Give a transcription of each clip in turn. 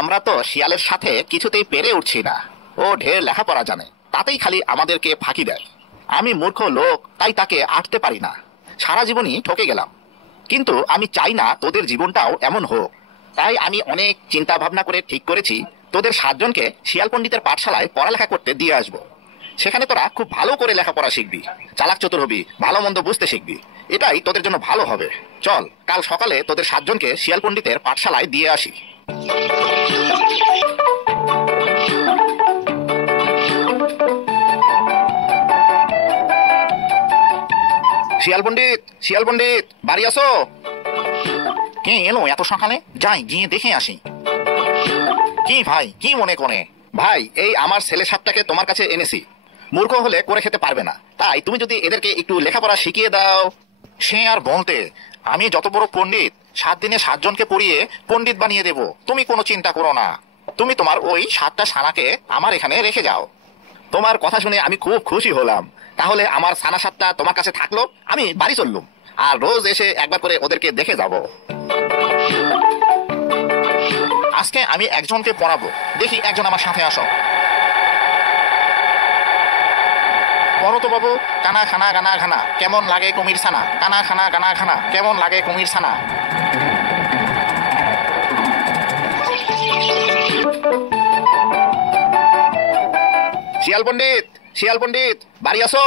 আমরা তো শিয়ালের সাথে কিছুতেই পেরে উঠছি না। ও ঢের লেখাপড়া জানে, তাতেই খালি আমাদেরকে ফাঁকি দেয়। আমি মূর্খ লোক, তাই তাকে আটতে পারি না। সারা জীবনই ঠকে গেলাম। কিন্তু আমি চাই না তোদের জীবনটাও এমন হোক। তাই আমি অনেক চিন্তা ভাবনা করে ঠিক করেছি তোদের 7 জনকে শিয়াল পণ্ডিতের পাঠশালায় পড়ালেখা করতে দিয়ে আসবো। সেখানে তোরা খুব ভালো করে লেখাপড়া শিখবি, চালাক চতুর হবি, ভালো মন্দ বুঝতে শিখবি। এটাই তোদের জন্য ভালো হবে। চল কাল সকালে তোদের 7 জনকে শিয়াল পণ্ডিতের পাঠশালায় দিয়ে আসি। শিয়াল পণ্ডিত, শিয়াল পণ্ডিত, বাড়ি আসো। কে এলো এত সকালে? যাই গিয়ে দেখে আসি। কি ভাই, কি মনে করে? ভাই, এই আমার ছেলে 7টাকে তোমার কাছে এনেছি। মূর্খ হলে করে খেতে পারবে না, তাই তুমি যদি এদেরকে একটু লেখাপড়া শিখিয়ে দাও। সে আর বলতে, আমি যত বড় পণ্ডিত, 7 দিনে 7 জনকে পড়িয়ে পণ্ডিত বানিয়ে দেব। তুমি কোনো চিন্তা করো না। তুমি তোমার ওই 7টা ছানাকে আমার এখানে রেখে যাও। তোমার কথা শুনে আমি খুব খুশি হলাম। তাহলে আমার ছানা 7টা তোমার কাছে থাকলো, আমি বাড়ি চললুম। আর রোজ এসে একবার করে ওদেরকে দেখে যাব। আজকে আমি একজনকে পড়াবো। দেখি একজন আমার সাথে আসো। পড়ো তো বাবু। কানা খানা গানা খানা, কেমন লাগে কুমির ছানা? কানা খানা গানা খানা, কেমন লাগে কুমির ছানা? শিয়াল পণ্ডিত, শিয়াল পণ্ডিত, বাড়ি আসো।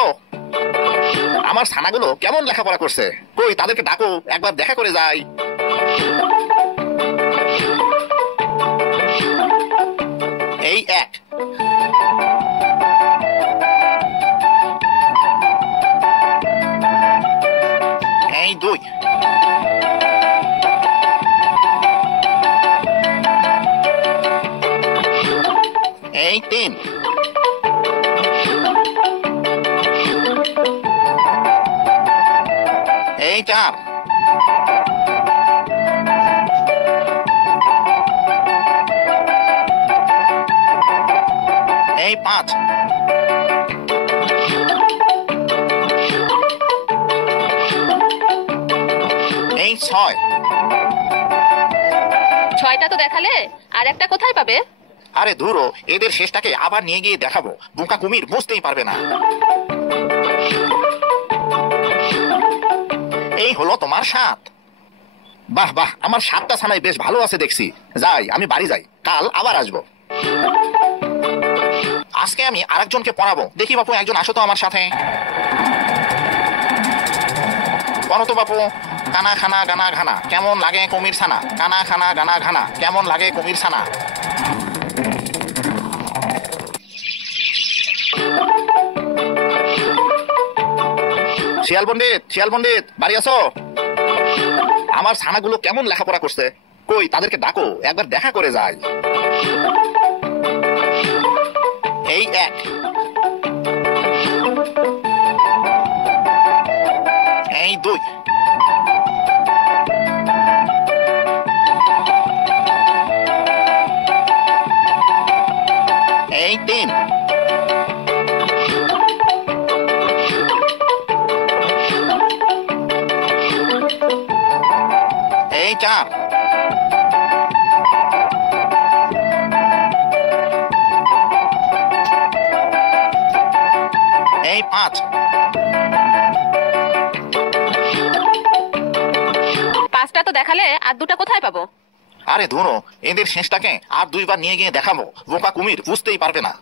আমার ছানাগুলো কেমন লেখাপড়া করছে? কই তাদেরকে ডাকো, একবার দেখা করে যাই। এই 1, এই 2, এই 3, এই 4, এই 5, এই 6। 6টা তো দেখালে, আর একটা কোথায় পাবে? আরে ধুরো, এদের শেষটাকে আবার নিয়ে গিয়ে দেখাবো। বোকা কুমির বুঝতেই পারবে না। এই হলো তোমার 7। বাহ বাহ, আমার 7টা ছানাই বেশ ভালো আছে দেখছি। যাই, আমি বাড়ি যাই, কাল আবার আসবো। আজকে আমি আরেকজনকে পড়াবো। দেখি বাপু, একজন আসো তো আমার সাথে। পড়ো তো বাপু। কানা খানা গানা ঘানা, কেমন লাগে কুমির ছানা? কানা খানা গানা ঘানা, কেমন লাগে কুমির ছানা? শিয়াল পণ্ডিত, শিয়াল পণ্ডিত, বাড়ি আসো। আমার ছানাগুলো কেমন লেখাপড়া করছে? কই তাদেরকে ডাকো, একবার দেখা করে যাই। এই 1, এই 2, এই 3, এই 4, এই 5। 5টা তো দেখালে, আর 2টা কোথায় পাবো? আরে ধুরো, এদের শেষটাকে আর 2বার নিয়ে গিয়ে দেখাবো। বোকা কুমির বুঝতেই পারবে না।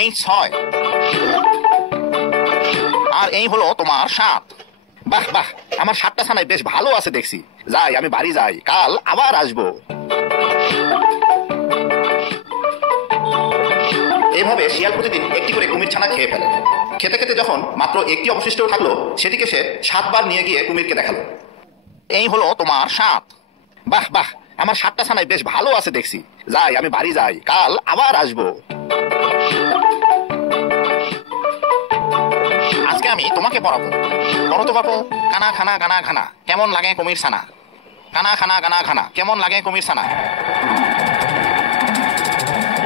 এই 6, আর এই হলো তোমার 7। বাহ বাহ, আমার 7টা ছানাই বেশ ভালো আছে দেখছি। যাই, আমি বাড়ি যাই, কাল আবার আসবো। এভাবে শিয়াল প্রতিদিন একটি করে কুমির ছানা খেয়ে ফেলে। খেতে খেতে যখন মাত্র একটি অবশিষ্ট থাকলো, সেটিকে সে 7 বার নিয়ে গিয়ে কুমিরকে দেখালো। এই হলো তোমার 7। বাহ বাহ, আমার 7টা ছানাই বেশ ভালো আছে দেখছি। যাই, আমি বাড়ি যাই, কাল আবার আসবো। আজকে আমি তোমাকে পড়াবো। পড়ো তো বাপু। কানা খানা গানা খানা, কেমন লাগে কুমির ছানা? কানা খানা গানা খানা, কেমন লাগে কুমির ছানা?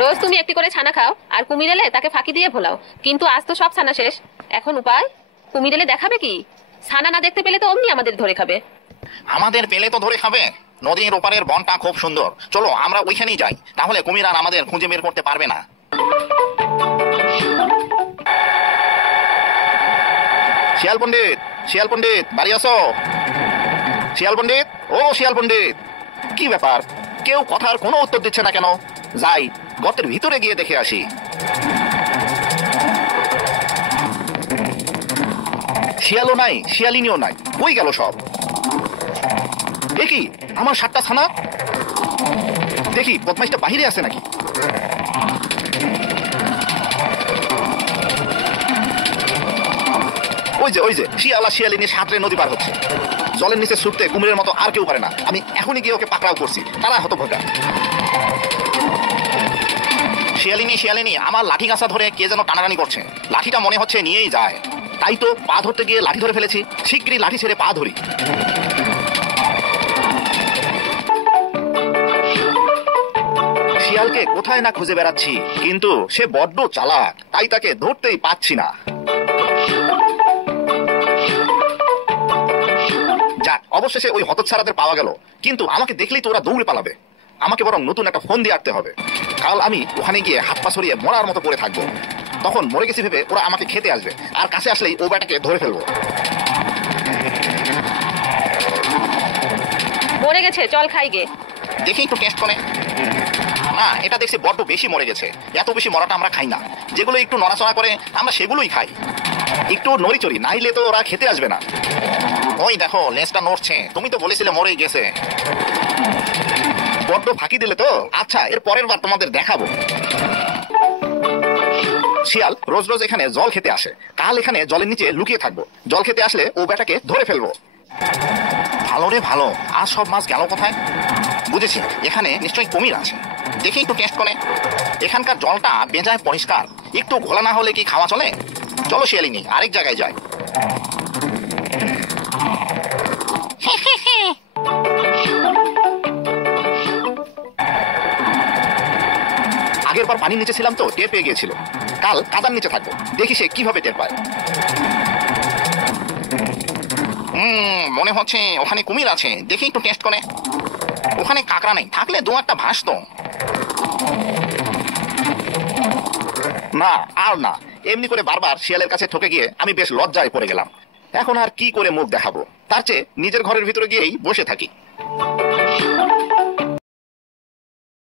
রোজ তুমি একটি করে ছানা খাও, আর কুমির এলে তাকে ফাঁকি দিয়ে ভোলাও। কিন্তু আজ তো সব ছানা শেষ। এখন উপায়? কুমির এলে দেখাবে কি? ছানা না দেখতে পেলে তো অমনি আমাদের ধরে খাবে। আমাদের পেলে তো ধরে খাবে। নদীর ওপারের বনটা খুব সুন্দর, চলো আমরা ওইখানেই যাই, তাহলে কুমির আর আমাদের খুঁজে বের করতে পারবে না। শিয়াল পণ্ডিত, শিয়াল পণ্ডিত, বাড়ি আসো। শিয়াল পণ্ডিত, ও শিয়াল পণ্ডিত, কি ব্যাপার? কেউ কথার কোনো উত্তর দিচ্ছে না কেন? যাই গর্তের ভিতরে গিয়ে দেখে আসি। শিয়ালও নাই, শিয়ালিনীও নাই, কই গেল সব? এ কি, আমার 7টা ছানা? দেখি বদমাইশটা বাহিরে আছে নাকি। ওই যে শিয়াল আর শিয়ালিনী সাঁতরে নদী পার হচ্ছে। জলের নিচে ছুটতে কুমিরের মতো আর কেউ পারে না। আমি এখনই গিয়ে ওকে পাকড়াও করছি, তারা হতভাগা। শিয়ালিনী, শিয়ালিনী, আমার লাঠি গাছা ধরে কে যেন টানাটানি করছে। লাঠিটা মনে হচ্ছে নিয়েই যায়। তাই তো পা ধরতে গিয়ে লাঠি ধরে ফেলেছি। শিগগিরই লাঠি ছেড়ে পা ধরি। শিয়ালকে কোথায় না খুঁজে বেড়াচ্ছি, কিন্তু সে বড্ড চালাক, তাই তাকে ধরতেই পাচ্ছি না। যাক, অবশেষে ওই হতচ্ছাড়াদের পাওয়া গেল, কিন্তু আমাকে দেখলেই তো ওরা দৌড়ে পালাবে। আমাকে বরং নতুন একটা ফোন দিয়ে আনতে হবে। কাল আমি ওখানে গিয়ে হাত পা ছড়িয়ে মরার মতো পড়ে থাকবো। তখন মরে গেছি ভেবে ওরা আমাকে খেতে আসবে, আর কাছে আসলেই ও ব্যাটাকে ধরে ফেলবো। মরে গেছে, চল খাই গে। দেখি একটু টেস্ট করে। না, এটা দেখছি বড্ড বেশি মরে গেছে। এত বেশি মরাটা আমরা খাই না। যেগুলো একটু নড়াচড়া করে আমরা সেগুলোই খাই। একটু নড়িচড়ি নাইলে তো ওরা খেতে আসবে না। ওই দেখো লেজটা নড়ছে, তুমি তো বলেছিলে মরেই গেছে। বড্ড ফাঁকি দিলে তো। আচ্ছা, এর পরের বার তোমাদের দেখাবো। শিয়াল রোজ রোজ এখানে জল খেতে আসে। কাল এখানে জলের নিচে লুকিয়ে থাকবো। জল খেতে আসলে ও ব্যাটাকে ধরে ফেলবো। ভালো রে ভালো, আর সব মাছ গেল কোথায়? বুঝেছি, এখানে নিশ্চয়ই কুমির আছে। দেখি একটু টেস্ট করে। এখানকার জলটা বেজায় পরিষ্কার, একটু ঘোলা না হলে কি খাওয়া চলে? চলো শিয়ালিনী, আরেক জায়গায় যাই। আগের বার পানির নিচে ছিলাম তো টের পেয়ে গিয়েছিল। কাল কাদার নিচে থাকবো, দেখি সে কিভাবে টের পায়। মনে হচ্ছে ওখানে কুমির আছে। দেখি একটু টেস্ট করে। ওখানে কাঁকড়া নেই, থাকলে দু একটা ভাসতো। না, আর না। এমনি করে বারবার শিয়ালের কাছে ঠকে গিয়ে আমি বেশ লজ্জায় পড়ে গেলাম। এখন আর কি করে মুখ দেখাবো? তার চেয়ে নিজের ঘরের ভিতরে গিয়েই বসে থাকি।